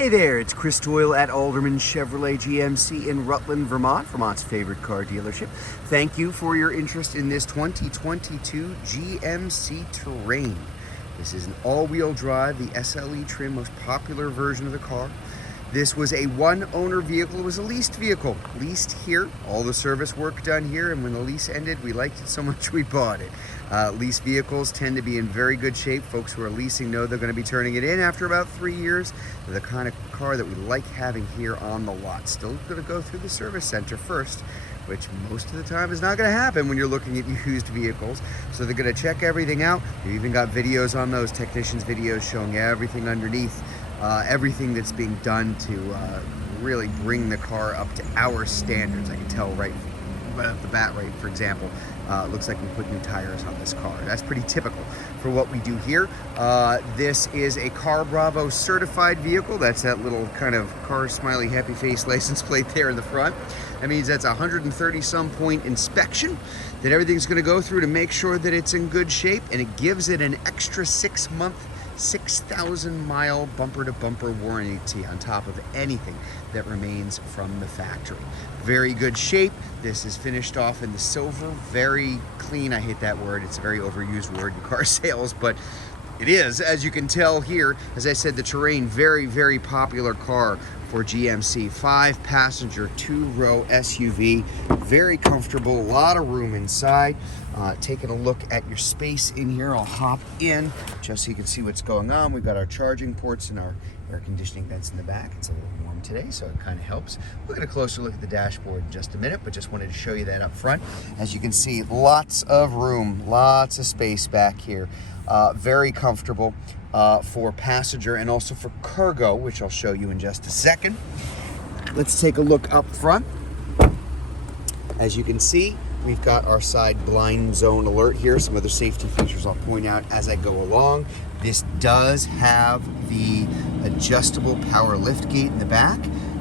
Hey there, it's Chris Doyle at Alderman Chevrolet GMC in Rutland, Vermont, Vermont's favorite car dealership. Thank you for your interest in this 2022 GMC Terrain. This is an all-wheel drive, the SLE trim, most popular version of the car. This was a one-owner vehicle. It was a leased vehicle, leased here, all the service work done here, and when the lease ended, we liked it so much we bought it. Leased vehicles tend to be in very good shape. Folks who are leasing know they're going to be turning it in after about 3 years. They're the kind of car that we like having here on the lot. Still going to go through the service center first, which most of the time is not going to happen when you're looking at used vehicles. So they're going to check everything out. We've even got videos on those, technicians' videos showing everything underneath, everything that's being done to really bring the car up to our standards. I can tell right off the bat, right, for example, it looks like we put new tires on this car. That's pretty typical for what we do here. This is a Car Bravo certified vehicle. That's that little kind of car smiley happy face license plate there in the front. That means that's a 130 some point inspection that everything's going to go through to make sure that it's in good shape, and it gives it an extra 6-month 6,000 mile bumper to bumper warranty on top of anything that remains from the factory. Very good shape. This is finished off in the silver, very clean. I hate that word, it's a very overused word in car sales, but it is, as you can tell here. As I said, the Terrain, very, very popular car for GMC. 5-passenger, 2-row SUV, very comfortable, a lot of room inside. Taking a look at your space in here, I'll hop in just so you can see what's going on. We've got our charging ports and our air conditioning vents in the back. It's a little warm today, so it kind of helps. We'll get a closer look at the dashboard in just a minute, but just wanted to show you that up front. As you can see, lots of room, lots of space back here. Very comfortable for passenger and also for cargo, which I'll show you in just a second. Let's take a look up front. As you can see, we've got our side blind zone alert here. Some other safety features I'll point out as I go along. This does have the adjustable power lift gate in the back.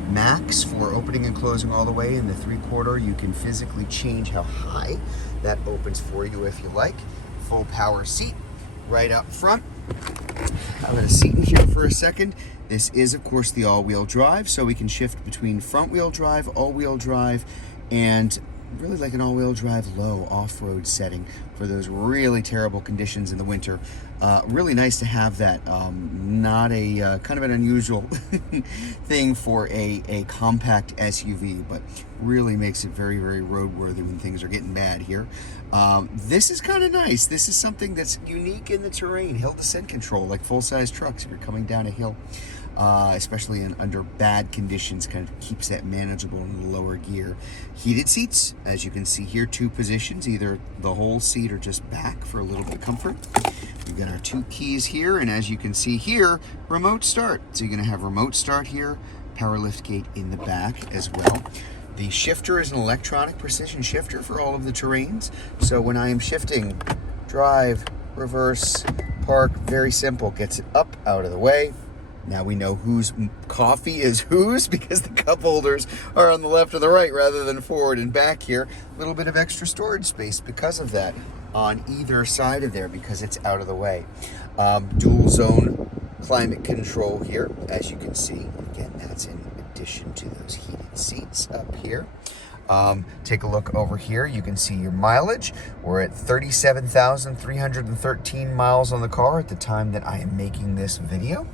Max for opening and closing all the way. In the 3/4, you can physically change how high that opens for you if you like. Full power seat right up front. I'm going to seat in here for a second. This is, of course, the all-wheel drive, so we can shift between front-wheel drive, all-wheel drive, and really like an all-wheel drive low off-road setting for those really terrible conditions in the winter. Really nice to have that. Not a kind of an unusual thing for a compact SUV, but really makes it very, very roadworthy when things are getting bad here. This is kind of nice. This is something that's unique in the Terrain. Hill descent control, like full-size trucks if you're coming down a hill. Especially under bad conditions, kind of keeps that manageable in the lower gear. Heated seats, as you can see here, 2 positions, either the whole seat or just back for a little bit of comfort. We've got our 2 keys here, and as you can see here, remote start. So you're going to have remote start here, power lift gate in the back as well. The shifter is an electronic precision shifter for all of the Terrains. So when I am shifting, drive, reverse, park, very simple, gets it up, out of the way. Now we know whose coffee is whose because the cup holders are on the left or the right rather than forward and back here. A little bit of extra storage space because of that on either side of there because it's out of the way. Dual zone climate control here, as you can see. Again, that's in addition to those heated seats up here. Take a look over here. You can see your mileage. We're at 37,313 miles on the car at the time that I am making this video.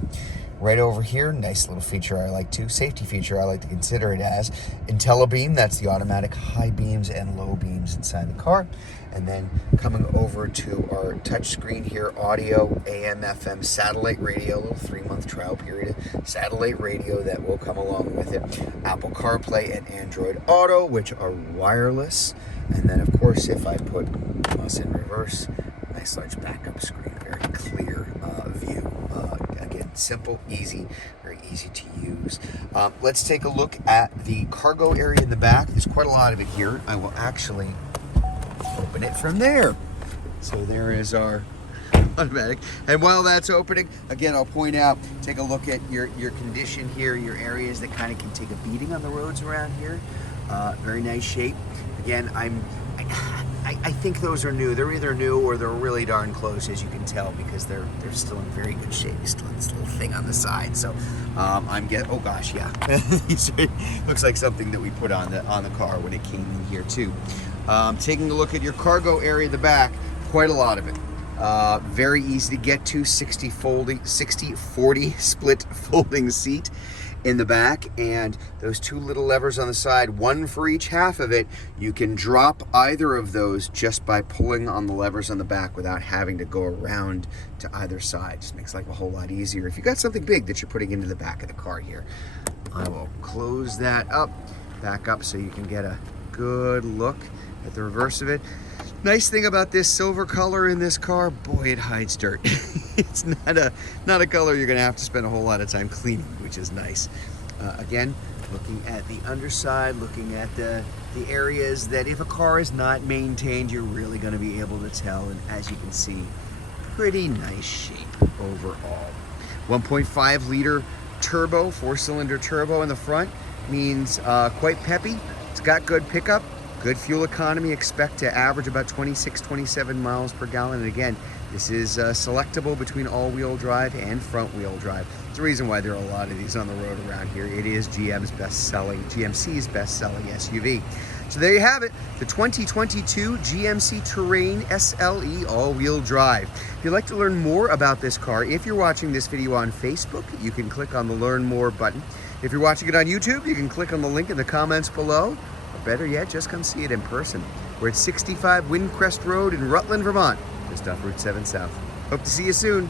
Right over here, nice little feature I like to, safety feature I like to consider it as. IntelliBeam, that's the automatic high beams and low beams inside the car. And then coming over to our touch screen here, audio, AM, FM, satellite radio, a little 3-month trial period, satellite radio that will come along with it. Apple CarPlay and Android Auto, which are wireless. And then of course, if I put us in reverse, nice large backup screen, very clear view. Again, simple, easy, very easy to use. Let's take a look at the cargo area in the back. There's quite a lot of it here. I will actually open it from there. So there is our automatic. And while that's opening, again, I'll point out, take a look at your condition here, your areas that kind of can take a beating on the roads around here. Very nice shape. Again, I think those are new. They're either new or they're really darn close, as you can tell, because they're still in very good shape. Still this little thing on the side. So oh gosh, yeah. Looks like something that we put on the car when it came in here too. Taking a look at your cargo area in the back, quite a lot of it. Very easy to get to, 60-40 split folding seat in the back, and those two little levers on the side, one for each half of it. You can drop either of those just by pulling on the levers on the back without having to go around to either side. Just makes life a whole lot easier if you got something big that you're putting into the back of the car here. I will close that up, back up, so you can get a good look at the reverse of it. Nice thing about this silver color in this car, boy, it hides dirt. It's not a color you're gonna have to spend a whole lot of time cleaning, which is nice. Again, looking at the underside, looking at the areas that if a car is not maintained, you're really gonna be able to tell. And as you can see, pretty nice shape overall. 1.5 liter turbo, 4-cylinder turbo in the front means quite peppy. It's got good pickup. Good fuel economy, expect to average about 26-27 miles per gallon. And again, this is selectable between all-wheel drive and front-wheel drive. There's a reason why there are a lot of these on the road around here. It is GMC's best-selling SUV. So there you have it, the 2022 GMC Terrain SLE all-wheel drive. If you'd like to learn more about this car, if you're watching this video on Facebook, you can click on the Learn More button. If you're watching it on YouTube, you can click on the link in the comments below. Better yet, just come see it in person. We're at 65 Windcrest Road in Rutland, Vermont, just off Route 7 South. Hope to see you soon.